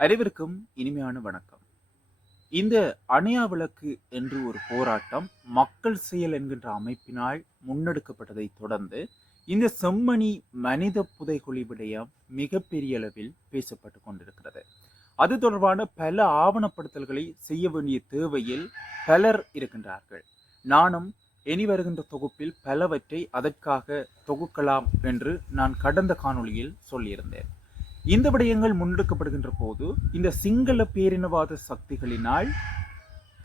அனைவருக்கும் இனிமையான வணக்கம். இந்த அணையா விளக்கு என்று ஒரு போராட்டம் மக்கள் செயல் என்கின்ற அமைப்பினால் முன்னெடுக்கப்பட்டதை தொடர்ந்து இந்த செம்மணி மனித புதைகுழி விடயம் மிகப்பெரிய அளவில் பேசப்பட்டு கொண்டிருக்கிறது. அது தொடர்பான பல ஆவணப்படுத்தல்களை செய்ய வேண்டிய தேவையில் பலர் இருக்கின்றார்கள். நானும் இனி வருகின்ற தொகுப்பில் பலவற்றை அதற்காக தொகுக்கலாம் என்று நான் கடந்த காணொளியில் சொல்லியிருந்தேன். இந்த விடயங்கள் முன்னெடுக்கப்படுகின்ற போது இந்த சிங்கள பேரினவாத சக்திகளினால்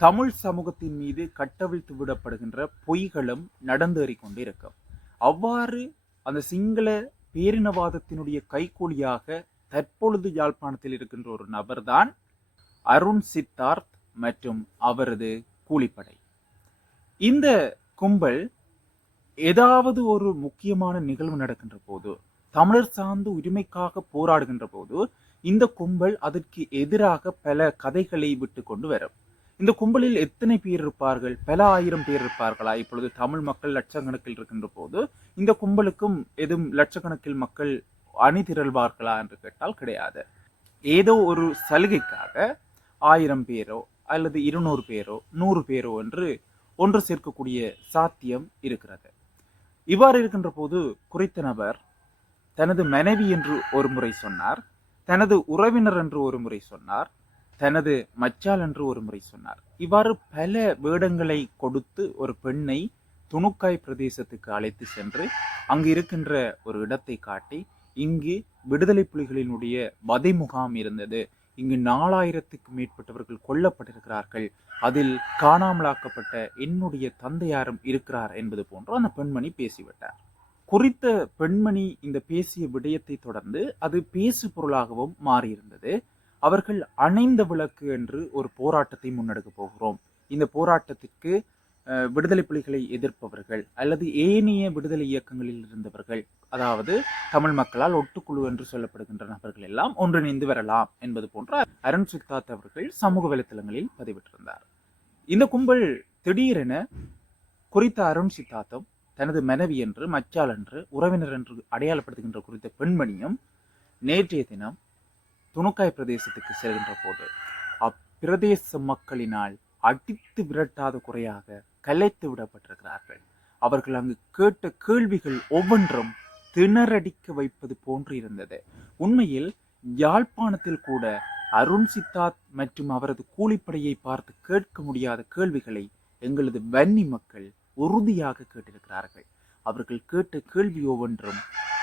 தமிழ் சமூகத்தின் மீது கட்டவிழ்த்து விடப்படுகின்ற பொய்களும் நடந்தேறி கொண்டிருக்கும் அவ்வாறு அந்த சிங்கள பேரினவாதத்தினுடைய கைகூலியாக தற்பொழுது யாழ்ப்பாணத்தில் இருக்கின்ற ஒரு நபர்தான் அருண் சித்தார்த் மற்றும் அவரது கூலிப்படை. இந்த கும்பல் ஏதாவது ஒரு முக்கியமான நிகழ்வு நடக்கின்ற போது தமிழர் சார்ந்த உரிமைக்காக போராடுகின்ற போது இந்த கும்பல் அதற்கு எதிராக பல கதைகளை விட்டு கொண்டு வரும். இந்த கும்பலில் எத்தனை பேர் இருப்பார்கள்? பல ஆயிரம் பேர் இருப்பார்களா? இப்பொழுது தமிழ் மக்கள் லட்சக்கணக்கில் இருக்கின்ற போது இந்த கும்பலுக்கும் எதுவும் லட்சக்கணக்கில் மக்கள் அணி திரள்வார்களா என்று கேட்டால் கிடையாது. ஏதோ ஒரு சலுகைக்காக ஆயிரம் பேரோ அல்லது இருநூறு பேரோ நூறு பேரோ என்று ஒன்று சேர்க்கக்கூடிய சாத்தியம் இருக்கிறது. இவ்வாறு இருக்கின்ற போது குறித்த நபர் தனது மனைவி என்று ஒரு முறை சொன்னார். தனது உறவினர் என்று ஒரு முறை சொன்னார். தனது மச்சால் என்று ஒரு முறை சொன்னார். இவ்வாறு பல வேடங்களை கொடுத்து ஒரு பெண்ணை துணுக்காய் பிரதேசத்துக்கு அழைத்து சென்று அங்கு இருக்கின்ற ஒரு இடத்தை காட்டி இங்கு விடுதலை புலிகளினுடைய வதை முகாம் இருந்தது. இங்கு நாலாயிரத்துக்கு மேற்பட்டவர்கள் கொல்லப்பட்டிருக்கிறார்கள். அதில் காணாமலாக்கப்பட்ட என்னுடைய தந்தையாரும் இருக்கிறார் என்பது போன்று அந்த பெண்மணி பேசிவிட்டார். குறித்த பெண்மணி இந்த பேசிய விடயத்தை தொடர்ந்து அது பேசு பொருளாகவும் மாறியிருந்தது. அவர்கள் அணைந்த விளக்கு என்று ஒரு போராட்டத்தை முன்னெடுக்க போகிறோம். இந்த போராட்டத்திற்கு விடுதலை புலிகளை எதிர்ப்பவர்கள் அல்லது ஏனைய விடுதலை இயக்கங்களில் இருந்தவர்கள் அதாவது தமிழ் மக்களால் ஒட்டுக்குழு என்று சொல்லப்படுகின்ற நபர்கள் எல்லாம் ஒன்றிணைந்து வரலாம் என்பது போன்ற அருண் சித்தார்த் அவர்கள் சமூக வலைத்தளங்களில் பதிவிட்டிருந்தார். இந்த கும்பல் திடீரென குறித்த அருண் சித்தார்த்தம் தனது மனைவி என்று மச்சால் என்று உறவினர் என்று அடையாளப்படுத்துகின்ற குறித்த பெண்மணியும் நேற்றைய தினம் துணுக்காய் பிரதேசத்துக்கு செல்கின்ற போது அப்பிரதேச மக்களினால் அடித்து விரட்டாத குறையாக கலைத்து விடப்பட்டிருக்கிறார்கள். அவர்கள் அங்கு கேட்ட கேள்விகள் ஒவ்வொன்றும் திணறடிக்க வைப்பது போன்று இருந்தது. உண்மையில் யாழ்ப்பாணத்தில் கூட அருண் சித்தார்த் மற்றும் அவரது கூலிப்படையை பார்த்து கேட்க முடியாத கேள்விகளை எங்களது வன்னி மக்கள் உறுதியாக கேட்டிருக்கிறார்கள். அவர்கள் கேட்ட கேள்வி ஒவ்வொன்றும்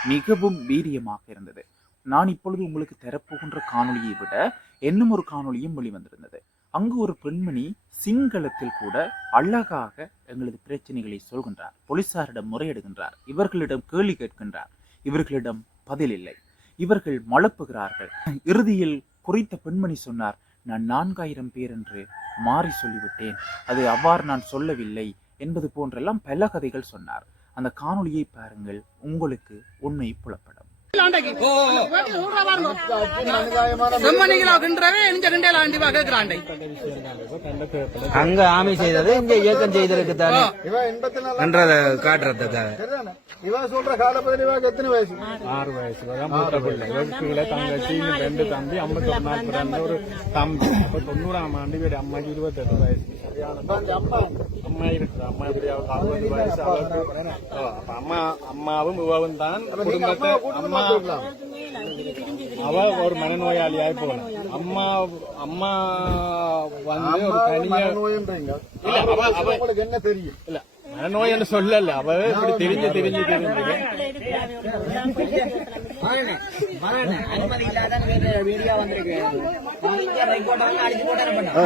மிகவும் வீரியமாக இருந்தது. நான் இப்பொழுது உங்களுக்கு தரப்போகின்ற காணொளியை விட இன்னும் ஒரு காணொளியும் வெளிவந்திருந்தது. அங்கு ஒரு பெண்மணி சிங்களத்தில் கூட அழகாக எங்களது பிரச்சனைகளை சொல்கின்றார். போலீசாரிடம் முறையிடுகின்றார். இவர்களிடம் கேள்வி கேட்கின்றார். இவர்களிடம் பதில் இல்லை. இவர்கள் மழப்புகிறார்கள் இறுதியில் குறித்த பெண்மணி சொன்னார் நான் நான்காயிரம் பேர் என்று மாறி சொல்லிவிட்டேன். அது அவ்வாறு நான் சொல்லவில்லை. என்பது போன்றெல்லாம் பல கதைகள் சொன்னார். அந்த காணொளியை பாருங்கள். உங்களுக்கு உண்மை புலப்படும். அங்க ஆமை செய்தது இங்க இயக்கம் செய்ததுக்கு தானே இவன் எண்பத்தி நாலு என்றத காட்டுறதுக்காக சரிதானே? இவன் சொல்ற காலப்பதில் இவன் எத்தனை வயசு? ஆறு வயசு. வரை மூத்த பிள்ளை. வெறுப்புகளை தங்கச்சி இன்னும் ரெண்டு தம்பி ஐம்பத்தொரு நாள் பிறந்த ஒரு தம்பி. அப்ப தொண்ணூறாம் ஆண்டு இவரு அம்மாக்கு இருபத்தெட்டு வயசு. சரியான அம்மா. அம்மா இருக்குது அம்மா இப்படி அவருக்கு அறுபது வயசு அவருக்கு ஓ, அப்ப அம்மா அம்மாவும் இவவும் தான் குடும்பத்தை அம்மா அவ ஒரு மனநோயாளியாய் போல அம்மா அம்மா வந்து ஒரு தனியா என்ன தெரியும்? இல்ல மனநோய் என்று சொல்லல. அவ இப்படி தெரிஞ்சு தெரிஞ்சு தெரிஞ்சு.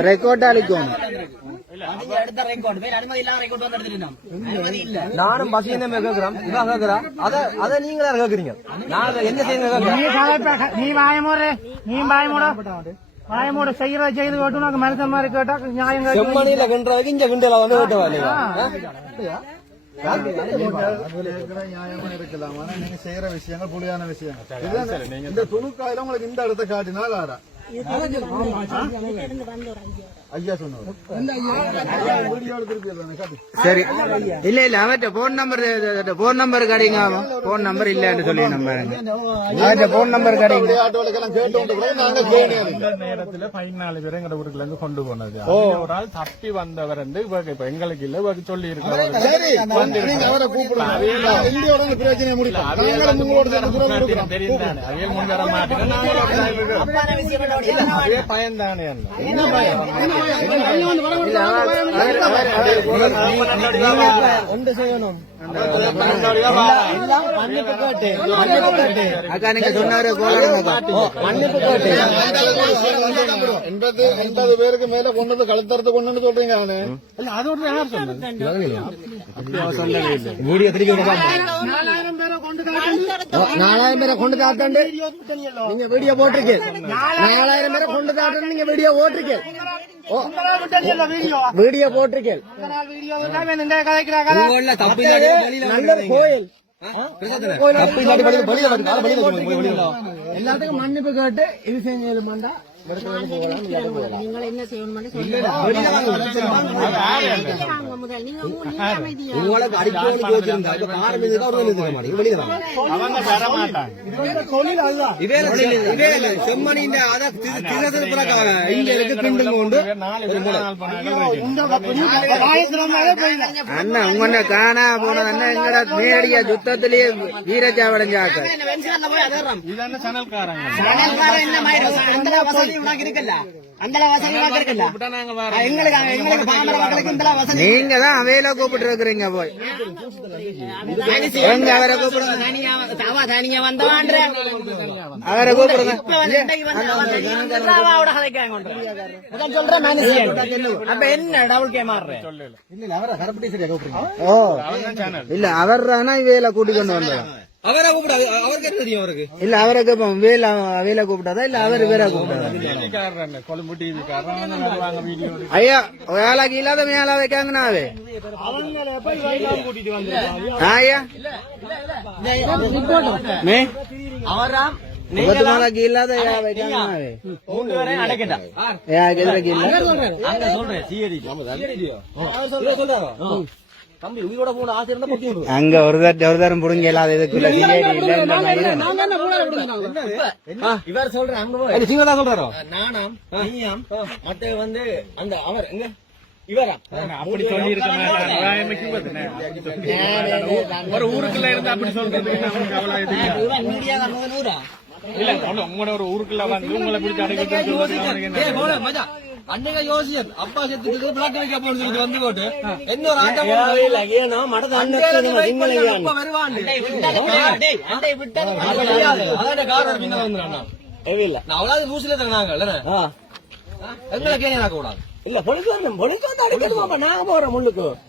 ரெக்கார்ட் அளிக்கும் நானும் பசியனே கேக்குறோம் இவன் கேக்குறா அத அத நீங்களா கேக்குறீங்க நாங்க என்ன செய்யுங்க நீ வாயமூடு நீ வாயமூட வாயமூட செய்யறத செய்து கேட்டு மனுஷன் மாதிரி கேட்டா நியாயம் கேட்டு செம்மணியில கிண்டுறதுக்கு இங்க கிண்டல வந்து கேட்டவா நீங்க அதுல இருக்கிற நியாயமா இருக்கலாம் ஆனா நீங்க செய்யற விஷயங்கள் புலியான விஷயங்கள் இதுதானே? இந்த துணுக்காயில உங்களுக்கு இந்த இடத்த காட்டினால் ஆடா சரி. இல்ல இல்ல அவர்கிட்ட போன் நம்பர் போன் நம்பர் கடைங்க போன் நம்பர் இல்லன்னு சொல்லி நம்பருங்க அவர்கிட்ட போன் நம்பர் கடைங்க. நேரத்துல பதினாலு பேரை எங்க ஊருக்குள்ள இருந்து கொண்டு போனது. ஒரு ஆள் தப்பி வந்தவர் வந்து இவருக்கு இப்ப எங்களுக்கு இல்ல இவருக்கு சொல்லி கொடுக்கிறோம். தெரியும் தானே. அவையில் பயந்தானே என்ன பயம் அக்கா நீங்க சொன்னாரு மன்னிப்பு கேட்டு எண்பது எண்பது பேருக்கு மேல கொண்டு வந்து கழுத்தறுத்து கொண்டு சொல்றீங்க அவனு வீடியோ திருப்பி நாலாயிரம் பேரை கொண்டு தாத்தாண்டு நீங்க வீடியோ போட்டிருக்கீங்க. நாலாயிரம் பேரை கொண்டு தாத்தாண்டு நீங்க வீடியோ போட்டிருக்கீங்க. வீடியோ தப்பு நல்ல கோயில். எல்லாத்துக்கும் மன்னிப்பு கேட்டு இது செஞ்சு மாண்டா. நீங்கள் என்ன செய்யணும்னு சொல்லுங்க முதல் நீங்க உங்களுக்கு அடிக்கடி கோச்சிருந்தா இப்ப காரம் இருந்தா ஒரு வெளியில மாட்டேங்க வெளியில வாங்க அவங்க வர மாட்டாங்க இதே இதே செம்மணிஇந்த அத திருத்திருப்புற இங்க இருக்கு பிண்டும் கொண்டு நாலு பேர் நாலு பண்ணாங்க அண்ணா உங்க காணா போனது அண்ணா எங்கடா நேரடியா யுத்தத்திலேயே வீரச்சாவடைஞ்சாக்க என்ன சனல்காரங்க அந்த வசதி உனக்கு இருக்குல்ல அந்த வசதி உனக்கு இருக்குல்ல ஆ, எங்களுக்கு எங்களுக்கு பாமர மக்களுக்கு இந்த வசதி நீங்க தான் அவையில கூப்பிட்டு இருக்கிறீங்க போய். எங்க அவரை கூப்பிடுங்க? தனியா அவ தனியா வந்தவான்ற. அவரை கூப்பிடுங்க. கதைக்காங்க சொல்ற மனுஷன் அப்ப என்ன டபுள் கே மாறுறேன் இல்ல அவரை கரப்பட்டி சரியா கூப்பிடுங்க ஓ இல்ல அவர் தானே இவையில கூட்டி கொண்டு வந்தோம் அவரை கூப்பிடாது. அவருக்கு தெரியும் அவருக்கு. இல்ல அவரை கேப்போம் வேல அவையில கூப்பிட்டாதா? இல்ல அவர் வேற கூப்பிட்டாரா ஐயா வேலைக்கு இல்லாத மேல வைக்காங்கண்ணா அவே ஐயா. மே? அவராம் இல்லாத அடைக்கட்டா எதிரக்கு இல்ல? சொல்றேன் தம்பி உயிரோட போன ஆசை இருந்தா பொத்தி அங்க ஒரு தரம் ஒரு தரம் புடுங்க இல்லாத இதுக்குள்ள இவர் சொல்ற அங்க போய். சிங்க தான் சொல்றாரோ? நானாம் நீயாம் மத்த வந்து அந்த அவர் எங்க? இவரா? அப்படி சொல்லி இருக்க ஒரு ஊருக்குள்ள இருந்து அப்படி சொல்றது இல்ல. உங்களோட ஒரு ஊருக்குள்ள வந்து உங்களை பிடிச்சி? அன்னைக்கு அப்பா செத்துக்கு பிளாக் வைக்க போன்னு சொல்லிட்டு வந்து போட்டு. என்ன ஒரு ஆட்டம் ஏனோ மடத அப்ப வருவான் அதான் கார் பின்ன நான். அவ்வளவு லூசில தராங்க இல்ல எங்களை கேள்வி கூடாது இல்ல பொலிக்காரன் பொலிக்காரன் அடிக்கணுமாப்பா நாங்க போறோம் முன்னுக்கு இவர்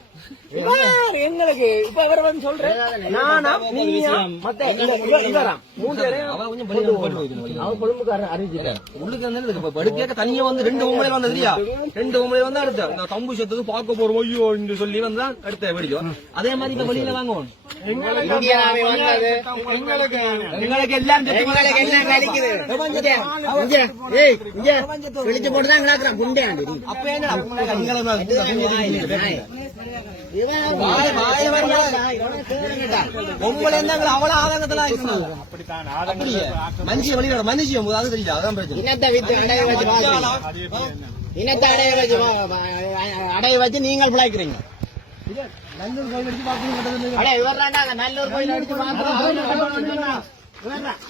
எங்களுக்கு. இப்ப இவர் வந்து சொல்றேன் நானா நீயா? மத்த இவராம். போயிட்டு அவன் கொழும்புக்காரன் அறிவிச்சிட்டார் உள்ளுக்கு வந்து இப்ப படுக்கையாக தனியா வந்து ரெண்டு உங்களை வந்தது இல்லையா? ரெண்டு உங்களை வந்து அடுத்த. இந்த தம்பு செத்துக்கு பார்க்க போறோம் ஐயோ என்று சொல்லி வந்து தான் அடுத்த வெடிக்கும். அதே மாதிரி இப்ப வெளியில வாங்குவோம் இந்தியாவே வந்தது? எங்களுக்கு எல்லாம் வெளிச்சம் போட்டுதான். அப்ப என்ன உங்களை இருந்தாங்க அவ்வளவு ஆதங்கத்துல ஆயிடுச்சு வெளியிட தெரியல அதான் பிரச்சனை இனத்தை வித்து அடைய வச்சு இனத்தை அடைய வச்சு அடைய வச்சு நீங்கள் பிழைக்கிறீங்க நல்லூர் கோயில் அடிச்சு நல்லூர் கோயில் அடிச்சு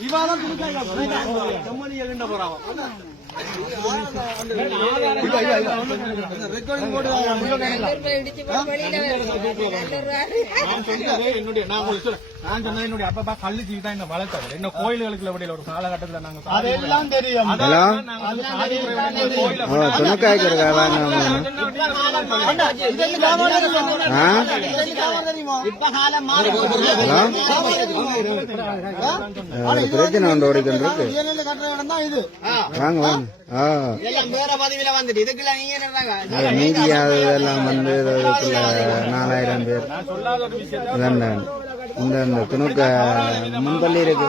இவாதான் துணிக்காய் கம்மனி என்னுடைய நான் என்னுடைய அப்பா கல்லு ஜீவி தான் என்ன வளர்த்தவர் என்ன கோயில்களுக்கு விடையில ஒரு காலகட்டத்துல நாங்க அதெல்லாம் தெரியும் ஒரு பிரச்சனை ஒன்று வாங்க வாங்க. ஆ. எல்லாம் வேற பதவியில வந்துட்டு இதுக்குள்ள நீங்க என்னறாங்க அது மீடியா இதெல்லாம் வந்து நாலாயிரம் பேர். நான். இந்த இந்த துணுக்க முன்பள்ளி இருக்கு.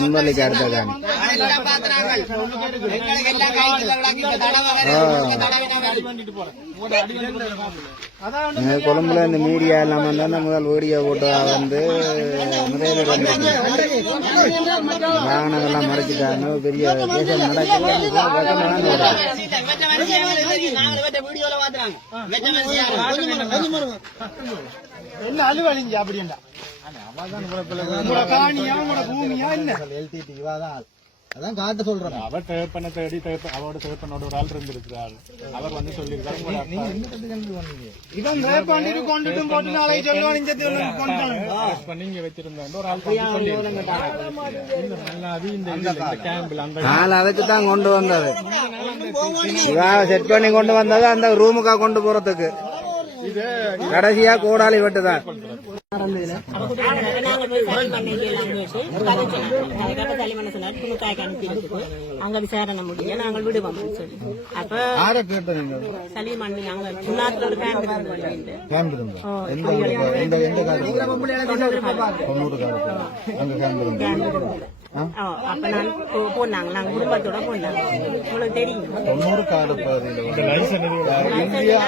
முன்பள்ளிக்கு அடுத்த காணி. கொழும்புல இந்த மீடியா எல்லாம் வந்து முதல் வீடியோ போட்டு வந்து வந்து வாகனங்கள்லாம் மறைச்சிட்டாங்க. பெரிய கேசம் நடக்குது. என்ன அலுவலிங்க அப்படின்டா அதான் காட்ட சொல்றேன். அவர் தேப்பனை தேடி தேப்ப அவரோட தேப்பனோட ஒரு ஆள் இருந்திருக்கிறார். அவர் வந்து சொல்லியிருக்காரு இவன் வேப்பாண்டிட்டு கொண்டுட்டு போட்டு நாளைக்கு சொல்லுவான் இந்த வச்சிருந்தோம் ஒரு ஆள் சொல்லியிருக்காரு. இந்த கேம்பில் அந்த அதுக்கு தான் கொண்டு வந்தது. செட் பண்ணி கொண்டு வந்தது அந்த ரூமுக்கா கொண்டு போறதுக்கு. கடைசியா கோடாலி வெட்டுதான். அங்க விசாரணை முடிய நாங்கள் விடுவோம்னு சொல்லி. அப்ப யாரை கேட்ட நீங்க. சுண்ணாத்துல ஒரு கேம்ப் இருந்தா அப்ப நான் போ- போனாங்க. நாங்க குடும்பத்தோட போனாங்க. உங்களுக்கு தெரியும். தொண்ணூறு கால பகுதியில் இந்தியா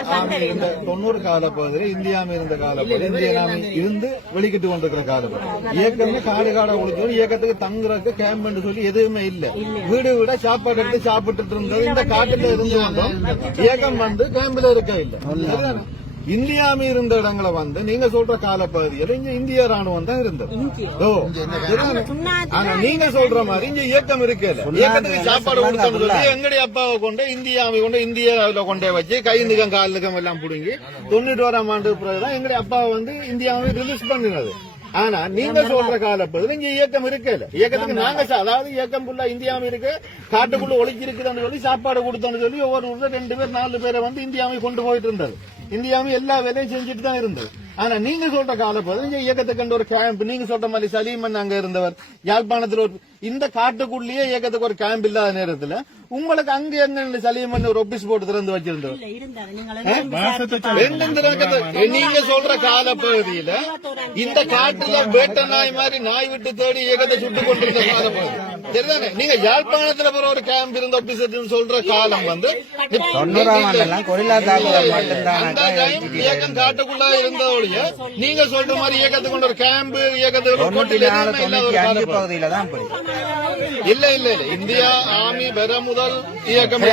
தொண்ணூறு கால பகுதியில் இந்தியாம இருந்த கால பகுதி இந்திய நாம இருந்து வெளிக்கிட்டு கொண்டிருக்கிற பகுதி இயக்கமே காடு காடா ஒழிச்சு இயக்கத்துக்கு தங்குறதுக்கு கேம்ப் சொல்லி எதுவுமே இல்ல. வீடு வீட சாப்பாடு எடுத்து சாப்பிட்டுட்டு இருந்தது. இந்த காட்டுல இருந்து வந்தோம். இயக்கம் வந்து கேம்பில் இருக்க இல்ல? இந்தியாம இருந்த இடங்களை வந்து நீங்க சொல்ற கால பகுதியில் இங்க இந்திய ராணுவம் தான் இருந்தது? ஆனா நீங்க சொல்ற மாதிரி இங்க இயக்கம் இருக்கல இயக்கத்துக்கு சாப்பாடு கொடுத்தோம்னு சொல்லி எங்களுடைய அப்பாவை கொண்டு இந்தியாவை கொண்டு இந்தியாவில கொண்டே வச்சு கை நிகம் கால் நிகம் எல்லாம் புடுங்கி தொண்ணூற்றி ஓராம் ஆண்டு பிறகுதான் எங்களுடைய அப்பாவை வந்து இந்தியாவை ரிலீஸ் பண்ணினது. ஆனா நீங்க சொல்ற காலப்பகுதியில் இங்க இயக்கம் இருக்கல. இயக்கத்துக்கு நாங்க அதாவது இயக்கம் ஃபுல்லா இந்தியாவும் இருக்கு. காட்டுக்குள்ள ஒளிக்கி இருக்குதுன்னு சொல்லி சாப்பாடு கொடுத்தோம்னு சொல்லி ஒவ்வொரு ஊர்ல ரெண்டு பேர் நாலு பேரை வந்து இந்தியாவை கொண்டு போயிட்டு இருந்தது. இந்தியாவும் எல்லா வேலையும் செஞ்சுட்டு தான் இருந்தது. ஆனா நீங்க சொல்ற காலப்பகுதியில் இங்க இயக்கத்தை கண்டு ஒரு கேம்ப் நீங்க சொல்ற மாதிரி சலீமன் அங்க இருந்தவர் யாழ்ப்பாணத்துல ஒரு இந்த காட்டுக்குள்ளேயே இயக்கத்துக்கு ஒரு கேம்ப் இல்லாத நேரத்துல உங்களுக்கு அங்க என்ன சலீமன் ஒரு ஒபிஸ் போட்டு திறந்து இருந்தாரு நீங்க சொல்ற கால பகுதியில இந்த காட்டுல வேட்ட நாய் மாதிரி நாய் விட்டு தேடி இயக்கத்தை சுட்டு கொண்டிருந்த கால பகுதி. சரிதானே நீங்க யாழ்ப்பாணத்துல போற ஒரு கேம்ப் இருந்த ஆபீசர் சொல்ற காலம் வந்து தொண்ணூறாம் ஆண்டெல்லாம் கொரில்லா தாக்குதல் மட்டும்தான் அந்த டைம் இயக்கம் காட்டுக்குள்ள இருந்த ஒழிய நீங்க சொல்ற மாதிரி இயக்கத்துக்கு கொண்டு ஒரு கேம்ப் இயக்கத்துக்கு இல்ல இல்ல இல்ல. இந்தியா ஆர்மி பெற முதல் இயக்கம்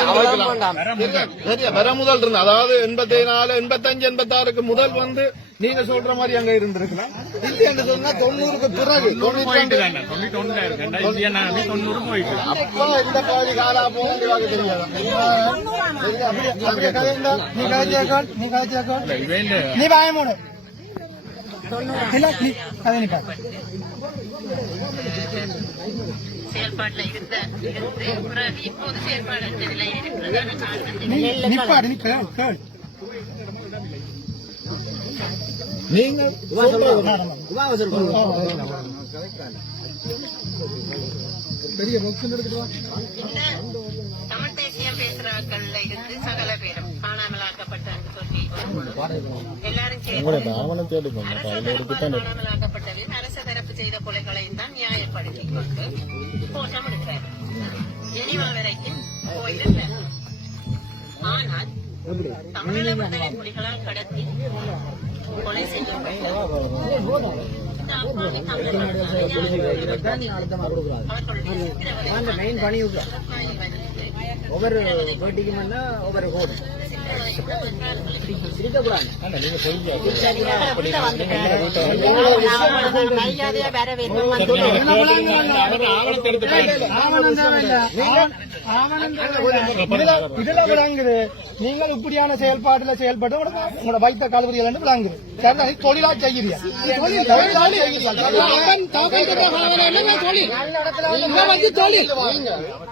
பெற முதல் இருந்த அதாவது எண்பத்தி நாலு எண்பத்தஞ்சு எண்பத்தாறுக்கு முதல் வந்து நீங்க சொல்ற மாதிரி அங்க இருந்திருக்கலாம். இல்லைன்னு சொன்னா தொண்ணூறுக்கு பிறகு. அப்போ இந்த பகுதி காலா தெரியாது? நீ பயமோடு செயல்பாட்டுல இருந்த இருந்து பிறகு இப்போது நீ நிப்பாடு நீ பெரிய. தமிழ் பேசுறாக்கள்ல இருந்து சகல பேரும் காணாமலாக்கப்பட்ட சொல்லி எல்லாரும் காணாமலாக்கப்பட்டதில் அரச தரப்பு செய்த கொலைகளையும் தான் நியாயப்படுத்தி கொண்டு கோஷம் எடுக்கிறார். ஜெனிவா வரைக்கும் போயிருந்தார் ஆனால் தமிழீழ விடுதலை புலிகளால் கடத்தி கொலை ஒவ்வொரு போட்டிக்கு ஒவ்வொரு கோடு இதுல விளங்குது. நீங்கள் இப்படியான செயல்பாட்டுல செயல்பட்டு உங்களோட வைத்த கல்லூரிகள் என்று விளங்குது. சரி தொழிலா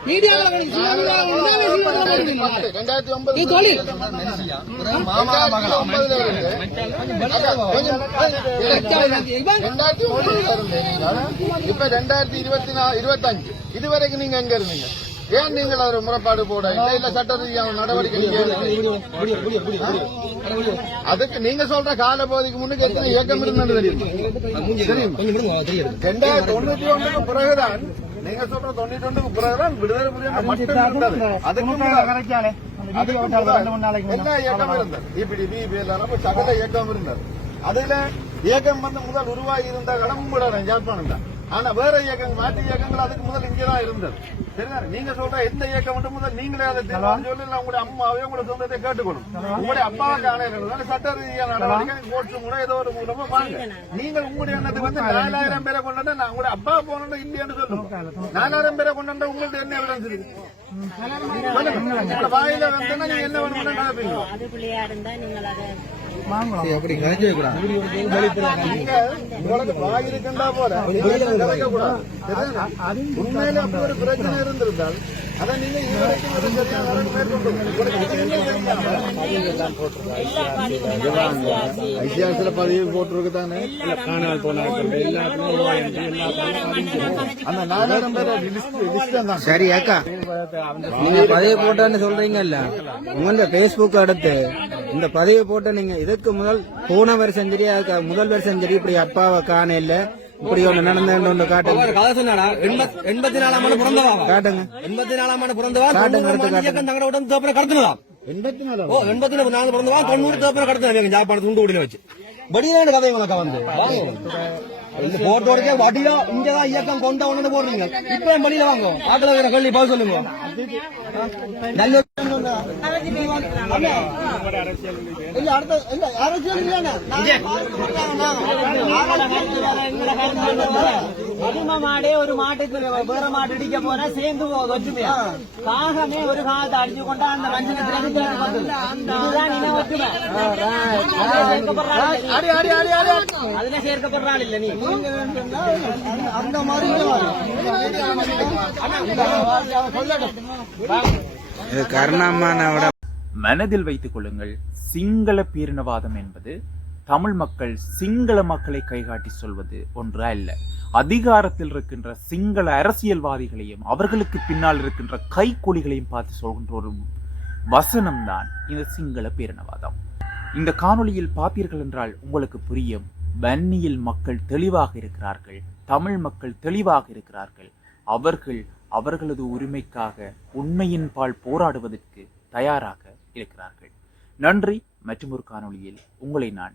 நீங்கள் இப்ப ரெண்டாயிரத்தி இருபத்தி நாலு இருபத்தஞ்சு. இதுவரைக்கும் நீங்க எங்க இருந்தீங்க? ஏன் நீங்கள் ஒரு முறைப்பாடு போட? இல்ல இல்ல சட்ட ரீதியான நடவடிக்கை? அதுக்கு நீங்க சொல்ற கால பகுதிக்கு முன்னுக்கு எத்தனை இயக்கம் இருந்தது தெரியுமா? தெரியுமா? ரெண்டாயிரத்தி தொண்ணூத்தி ஒன்றுக்கு பிறகுதான் நீங்க சொல்ற தொண்ணூற்றி ஒன்றுக்கு பிறகுதான் விடுதலை புலிகள் மட்டும் அதுக்கு எல்லா இயக்கம் இருந்தது? இப்படி பிபி எல்லாம் சகல இயக்கம் இருந்தது. அதுல இயக்கம் வந்து முதல் உருவாகி இருந்த இடம் கூட யாழ்ப்பாணம் தான். ஆனா வேற இயக்கங்கள் மாற்று இயக்கங்கள் அதுக்கு முதல் இங்கதான் இருந்தது. சரிங்களா நீங்க சொல்ற எந்த இயக்கம் மட்டும் முதல் நீங்களே அதை தீர்மானம் சொல்லி உங்களுடைய அம்மாவே உங்களுடைய சொந்தத்தை கேட்டுக்கணும் உங்களுடைய அப்பாவை காண சட்ட ரீதியான நடவடிக்கை கோர்ட்டு மூலம் ஏதோ ஒரு மூலமா வாங்க. நீங்கள் உங்களுடைய எண்ணத்துக்கு வந்து நாலாயிரம் பேரை கொண்டு நான் உங்களுடைய அப்பா போனோம் இல்லையான்னு சொல்லுங்க. நாலாயிரம் பேரை கொண்டு உங்கள்ட்ட என்ன எவிடன்ஸ் இருக்கு? வாயில வந்தா நீங்க என்ன வேணும்னு நினைப்பீங்க அதை அப்படி சரிதானே? உண்மையில அப்படி ஒரு பிரச்சனை இருந்திருந்தால் அதை நீங்க ஐசிஆர்சில பதிவு போட்டிருக்கு தானே காணாமல் போனார்கள் எல்லாருமே அந்த நாலாயிரம் பேர் லிஸ்ட் லிஸ்ட் தான் சரி அக்கா நீங்க பதிவு போட்டேன்னு சொல்றீங்கல்ல உங்க பேஸ்புக் அடுத்து இந்த பதிவு போட்ட நீங்க இதுக்கு முதல் போன வருஷம் சரி முதல் வருஷம் சரி இப்படி அப்பாவை காண இல்ல. இப்படி ஒண்ணு நடந்து ஒண்ணு காட்டுங்க. கதை எண்பத்தி நாலாம் ஆண்டு பிறந்தவா. காட்டுங்க. எண்பத்தி நாலாம் ஆண்டு பிறந்தவா? காட்டுங்க, தங்கட உடம்பு தேப்பரை கடத்தினதாம் எண்பத்தி நாலு ஓ எண்பத்தி நாலு பிறந்தவா? தொண்ணூறு தேப்பரை கடத்தின ஜாப்பாடு துண்டு உடனே வச்சு. படியான கதை உங்களுக்கு வந்து. இந்த போட்டோடக்கே வடியா இங்கதான் இயக்கம் கொண்ட உடனே போடுறீங்க இப்ப வெளியில வாங்க ஆக்கல வேற கேள்வி பதில் சொல்லுங்க நல்ல இல்ல அரசியல் அடிமை மாடே ஒரு மாட்டுக்கு வேற மாட்டு அடிக்க போனா சேர்ந்து ஒற்றுமையா? காகமே ஒரு காகத்தை அடிச்சு கொண்டா அந்த மஞ்சள் இதுதான் இன ஒற்றுமை. அதுல சேர்க்கப்படுற ஆள் இல்ல அடி அடி அடி அடி நீ. அதுல சேர்க்கப்படுற ஆள் இல்ல நீ. அந்த மாதிரி இது கருணாமானோட மனதில் வைத்துக் கொள்ளுங்கள் சிங்கள பேரினவாதம் என்பது தமிழ் மக்கள் சிங்கள மக்களை கைகாட்டி சொல்வது ஒன்று அல்ல. அதிகாரத்தில் இருக்கின்ற சிங்கள அரசியல்வாதிகளையும் அவர்களுக்கு பின்னால் இருக்கின்ற கைக்கூலிகளையும் பார்த்து சொல்கின்ற ஒரு வசனம்தான் இந்த சிங்கள பேரினவாதம். இந்த காணொளியில் பார்த்தீர்கள் என்றால் உங்களுக்கு புரியும். வன்னியில் மக்கள் தெளிவாக இருக்கிறார்கள். தமிழ் மக்கள் தெளிவாக இருக்கிறார்கள். அவர்கள் அவர்களது உரிமைக்காக உண்மையின் பால் போராடுவதற்கு தயாராக இருக்கிறார்கள். நன்றி. மற்றும் ஒரு காணொளியில் உங்களை நான்